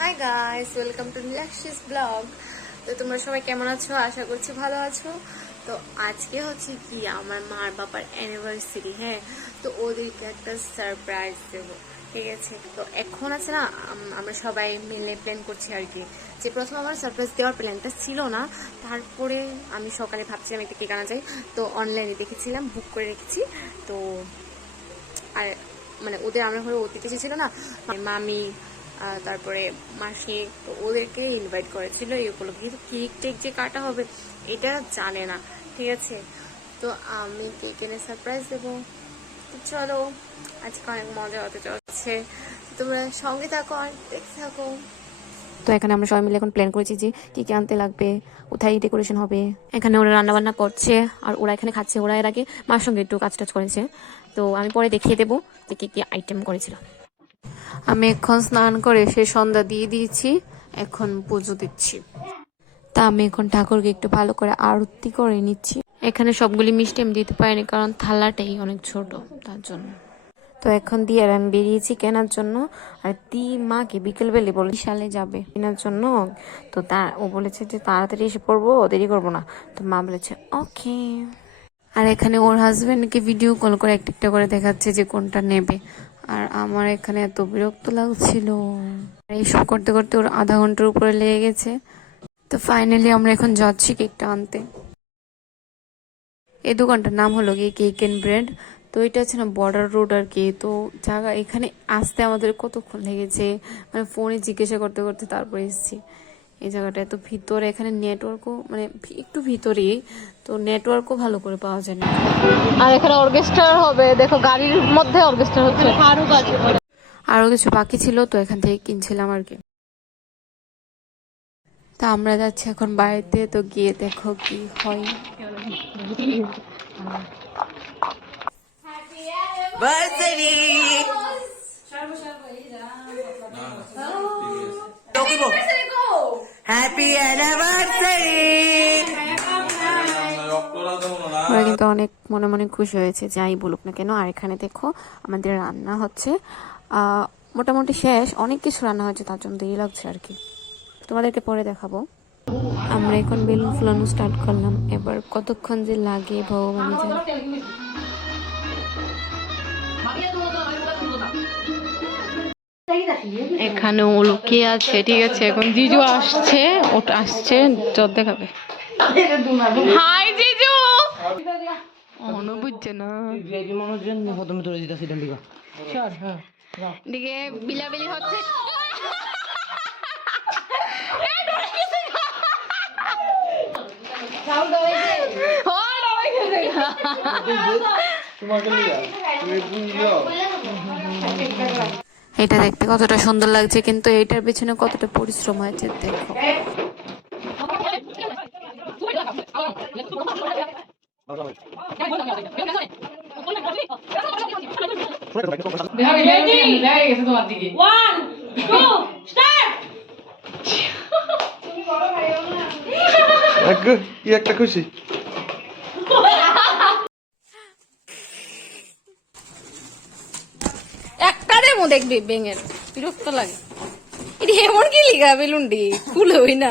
High guys, welcome to Nilakshi's blog. তো তোমরা সবাই কেমন আছো? আশা করছি ভালো আছো। তো আজকে হচ্ছে কি আমার মার বাবার অ্যানিভার্সারি। হ্যাঁ, তো ওদেরকে একটা সারপ্রাইজ দেবো, ঠিক আছে? তো এখন আছে না, আমরা সবাই মিলে প্ল্যান করছি আর কি। যে প্রথম আমার সারপ্রাইজ দেওয়ার প্ল্যানটা ছিল না, তারপরে আমি সকালে ভাবছিলাম একটা কেক আনা যায়, তো অনলাইনে দেখেছিলাম, বুক করে রেখেছি। তো আর মানে ওদের আমরা ঘরে অতিথি ছিল না, মামি তারপরে মাসি, তো ওদেরকে ইনভাইট করেছিল এই উপলক্ষে। কিন্তু কেক টেক যে কাটা হবে এটা জানে না, ঠিক আছে? তো আমি কেক এনে সারপ্রাইজ দেবো। তো চলো, আজকে অনেক মজা হতে চলছে, তোমরা সঙ্গে থাকো আর দেখতে থাকো। তো এখানে আমরা সবাই মিলে এখন প্ল্যান করেছি যে কি কি আনতে লাগবে, কোথায় ডেকোরেশন হবে। এখানে ওরা রান্না বান্না করছে আর ওরা এখানে খাচ্ছে। ওরা এর আগে মার সঙ্গে একটু কাজ টাজ করেছে, তো আমি পরে দেখিয়ে দেবো যে কি কি আইটেম করেছিল। আমি এখন স্নান করে সে সন্ধ্যা দিয়ে দিয়েছি, এখন পুজো দিচ্ছি। তা আমি এখন ঠাকুরকে একটু ভালো করে আরতি করে নিচ্ছি। এখানে সবগুলি মিষ্টি আমি দিতে পারিনি, কারণ থালাটাই অনেক ছোট, তার জন্য। তো এখন দিয়ে আর আমি বেরিয়েছি কেনার জন্য। আর মাকে বিকেলবেলে বলে বিশালে যাবে কেনার জন্য। তো ও বলেছে যে তাড়াতাড়ি এসে পড়বো, দেরি করবো না। তো মা বলেছে ওকে। আর এখানে ওর হাজবেন্ডকে ভিডিও কল করে একটা একটা করে দেখাচ্ছে যে কোনটা নেবে। আর আমার এখানে এত বিরক্ত লাগছিল, এইসব করতে করতে ওর আধা ঘন্টার উপরে লেগে গেছে। তো ফাইনালি আমরা এখন যাচ্ছি কেকটা আনতে। এই দোকানটার নাম হলো গিয়ে কেক এন্ড ব্রেড। তো এটা আছে না বর্ডার রোড আর কি। তো জায়গা এখানে আসতে আমাদের কতক্ষণ লেগেছে, মানে ফোনে জিজ্ঞাসা করতে করতে তারপরে এসেছি। এই জায়গাটা এত ভিতরে, এখানে নেটওয়ার্কও মানে একটু ভিতরেই, তো নেটওয়ার্কও ভালো করে পাওয়া যায় না। আর এখানে অর্কেস্ট্রা হবে, দেখো গাড়ির মধ্যে অর্কেস্ট্রা হচ্ছে। আরো কিছু বাকি ছিল, তো এখান থেকে কিনছিলাম আর কি। তা আমরা যাচ্ছি এখন বাড়িতে, তো গিয়ে দেখো কি হয়। Happy anniversary. ওরা কিন্তু অনেক মনে মনে খুশি হয়েছে, যাই বলুক না কেন। আর এখানে দেখো আমাদের রান্না হচ্ছে, মোটামুটি শেষ। অনেক কিছু রান্না হয়েছে, তার জন্য দেরি লাগছে আর কি। তোমাদেরকে পরে দেখাবো। আমরা এখন বেলুন ফুলানো স্টার্ট করলাম, এবার কতক্ষণ যে লাগে ভগবানই জানে। এখানে ও লুকিয়ে আছে, ঠিক আছে? এখন জিজু আসছে, ওটা আসছে, জল দেখাবে। হাই জিজু। অন বুঝছে না, দিকে বিলাবিলি হচ্ছে। এটা দেখতে কতটা সুন্দর লাগছে, কিন্তু এটার পেছনে কতটা পরিশ্রম হয়েছে দেখো। কি একটা খুশি। একটারে মো দেখবি বেঙের বিরক্ত লাগে। এটা এমন কি লিগা বেলুনটি ফুল হই না,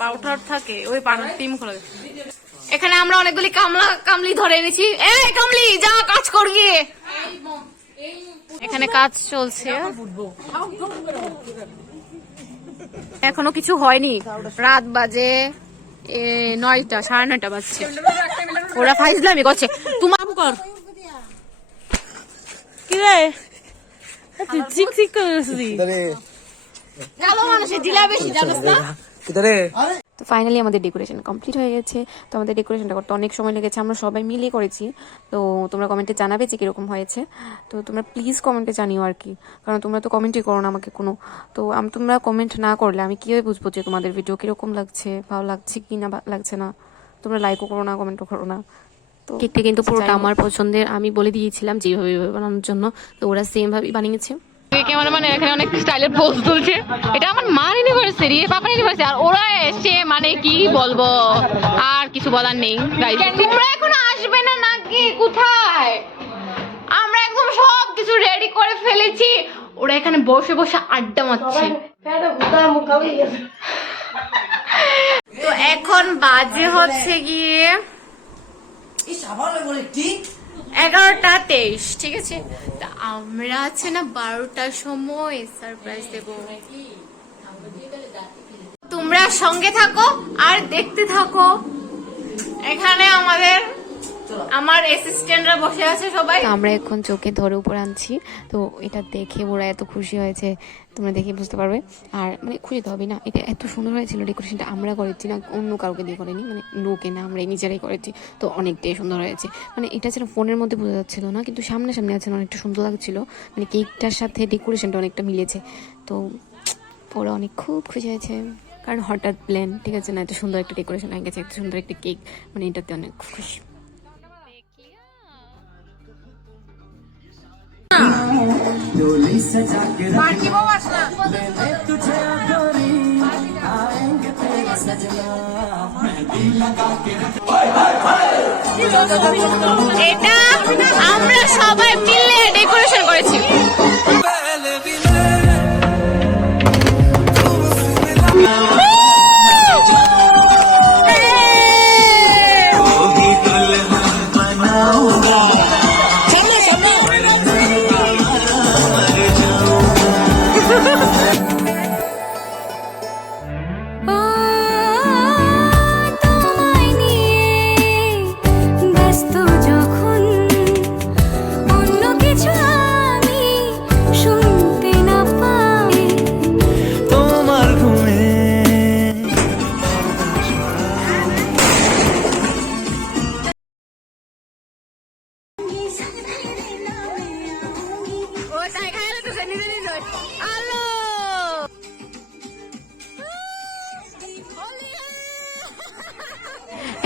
পাউডার থাকে ওই পানার টিম খোলা। এখানে আমরা অনেকগুলি কামলি ধরে এনেছি। এই কামলি, যা কাজ কর গিয়ে। এখানে কাজ চলছে, এখনো কিছু হয়নি। রাত বাজে 9টা, 9:30 বাজছে। ওরা ফাইজলামি করছে। তোমার কর কি রে, চিক চিক করছিস কালো মানুষের জিলা বেশি, জানোস না? তো ফাইনালি আমাদের ডেকোরেশন কমপ্লিট হয়ে গেছে। তো আমাদের ডেকোরেশনটা করতে অনেক সময় লেগেছে, আমরা সবাই মিলিয়ে করেছি। তো তোমরা কমেন্টে জানাবে যে কিরকম হয়েছে। তো তোমরা প্লিজ কমেন্টে জানিও আর কি, কারণ তোমরা তো কমেন্টই করো না আমাকে কোনো। তো তোমরা কমেন্ট না করলে আমি কীভাবে বুঝবো যে তোমাদের ভিডিও কীরকম লাগছে, ভালো লাগছে কি না লাগছে না। তোমরা লাইকও করো না, কমেন্টও করো না। তো কেকটা কিন্তু পুরোটা আমার পছন্দের, আমি বলে দিয়েছিলাম যেভাবে বানানোর জন্য, তো ওরা সেম ভাবেই বানিয়েছে। মানে এখানে অনেক স্টাইলের পোজ তুলছে। এটা আমার মার ইউনিভার্সিটি, পাপার ইউনিভার্সিটি, আর ওরা এসছে, মানে কি বলবো, আর কিছু বলার নেই। তোমরা এখন আসবে না নাকি? কোথায় আমরা একদম সব কিছু রেডি করে ফেলেছি, ওরা এখানে বসে বসে আড্ডা মারছে। তো এখন বাজে হচ্ছে গিয়ে 11:23, ঠিক আছে? তা আমরা আছে না 12টার সময় সারপ্রাইজ দেব। তোমরা সঙ্গে থাকো আর দেখতে থাকো। এখানে আমার অ্যাসিস্ট্যান্টরা বসে আছে সবাই। আমরা এখন চোখে ধরে উপর আনছি, তো এটা দেখে ওরা এত খুশি হয়েছে, তোমরা দেখে বুঝতে পারবে। আর মানে খুশি তো হবে না, এটা এত সুন্দর হয়েছিল, ডেকোরেশনটা আমরা করেছি না, অন্য কাউকে দিয়ে করিনি, মানে লোকে না, আমরা নিজেরাই করেছি, তো অনেকটাই সুন্দর হয়েছে। মানে এটা যেন ফোনের মধ্যে বোঝা যাচ্ছিল না, কিন্তু সামনাসামনি আছে অনেকটা সুন্দর লাগছিল, মানে কেকটার সাথে ডেকোরেশনটা অনেকটা মিলেছে। তো ওরা অনেক খুব খুশি হয়েছে, কারণ হঠাৎ প্ল্যান, ঠিক আছে না, এত সুন্দর একটা ডেকোরেশন হয়ে গেছে, এত সুন্দর একটা কেক, মানে এটাতে অনেক খুশি। এটা আমরা সবাই মিলে ডেকোরেশন করেছি।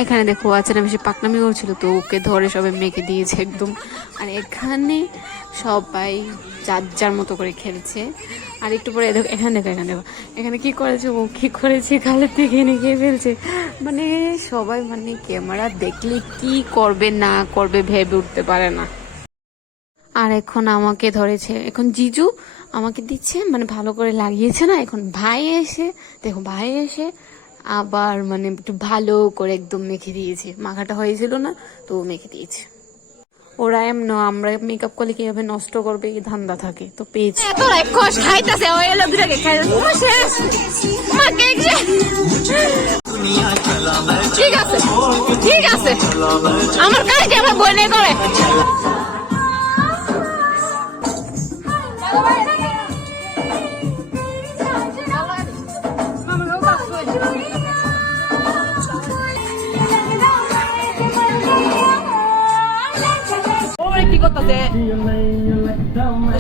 এখানে দেখো আচারা বেশি পাকনামি করছিল, তো ওকে ধরে সবাই মেখে দিয়েছে একদম। আর এখানে সবাই যার যার মতো করে খেলছে। আর একটু পরে দেখো, এখানে দেখো এখানে কি করেছে, ও কি করেছে, গালের থেকে এনে খেয়ে ফেলছে। মানে সবাই মানে ক্যামেরা দেখলে কি করবে না করবে ভেবে উঠতে পারে না। আর এখন আমাকে ধরেছে, এখন জিজু আমাকে দিচ্ছে, মানে ভালো করে লাগিয়েছে না। এখন ভাই এসে দেখো, ভাই এসে আবার মানে একটু ভালো করে একদম মেখে দিয়েছে, মাখাটা হয়েছিল না, তো মেখে দিয়েছে। ওরা এমন, আমরা মেকআপ করলে কিভাবে নষ্ট করবে এই ধান্দা থাকে, তো পেয়েছে। এত রাক্ষস খাইতাছে, ওই এলো দুটাকে খাইছে। ঠিক আছে ঠিক আছে, আমার কাছে আমার বইনে করে।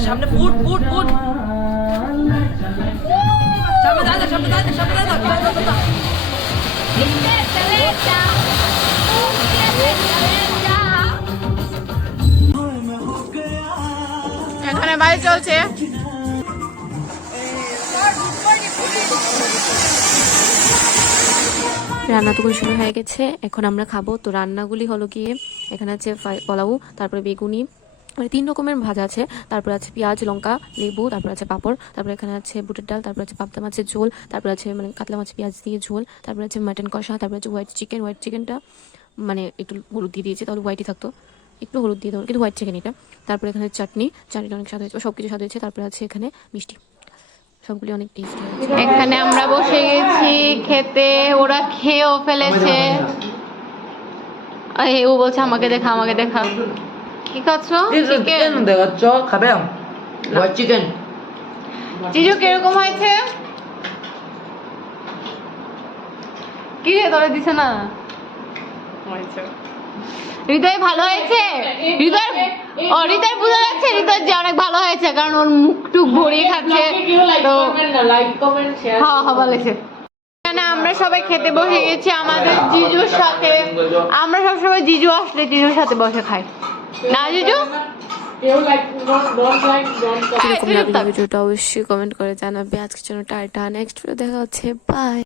সামনে ফুট ফুট ফুট সামনে দাদা সামনে দাদা সামনে দাদা এখানে বাড়ি চলছে। রান্না তো শুরু হয়ে গেছে, এখন আমরা খাবো। তো রান্নাগুলি হলো গিয়ে এখানে আছে পোলাও, তারপরে বেগুনি, মানে 3 রকমের ভাজা আছে, তারপর আছে পেঁয়াজ লঙ্কা লেবু, তারপর আছে পাঁপড়, তারপর এখানে আছে বুটের ডাল, তারপর আছে পাবদা মাছের ঝোল, তারপর আছে মানে কাতলা মাছ পেঁয়াজ দিয়ে ঝোল, তারপর আছে মাটন কষা, তারপর আছে হোয়াইট চিকেনটা মানে একটু হলুদ দিয়ে দিয়েছে, তাহলে হোয়াইটই থাকতো, একটু হলুদ দিয়ে দেবো, কিন্তু হোয়াইট চিকেন এটা। তারপরে এখানে চাটনিটা অনেক স্বাদ হয়েছে, সব কিছু স্বাদ হয়েছে। তারপরে আছে এখানে মিষ্টি, সবগুলি অনেক টেস্ট হয়েছে। এখানে আমরা বসে গেছি খেতে, ওরা খেয়েও ফেলেছে। ও বলছে আমাকে দেখা কি খাচ্ছ? চিকেন দেখাচ্ছ, খাবে? White chicken. জিজু কিরকম হয়েছে? কি রে তোরা দিছে না? হৃদয় ভালো হয়েছে, হৃদয় বোঝা যাচ্ছে হৃদয় যে অনেক ভালো হয়েছে, কারণ ওর মুখটুক ভরিয়ে খাচ্ছে। হ্যাঁ ভালো হয়েছে। এখানে আমরা সবাই খেতে বসে গেছি আমাদের জিজুর সাথে। আমরা সবসময় জিজু আসলে জিজুর সাথে বসে খাই, না জিজু? কিরকম লাগলো ভিডিওটা অবশ্যই কমেন্ট করে জানাবে। আজকের জন্য টাটা, নেক্সট ভিডিও দেখা হচ্ছে, বাই।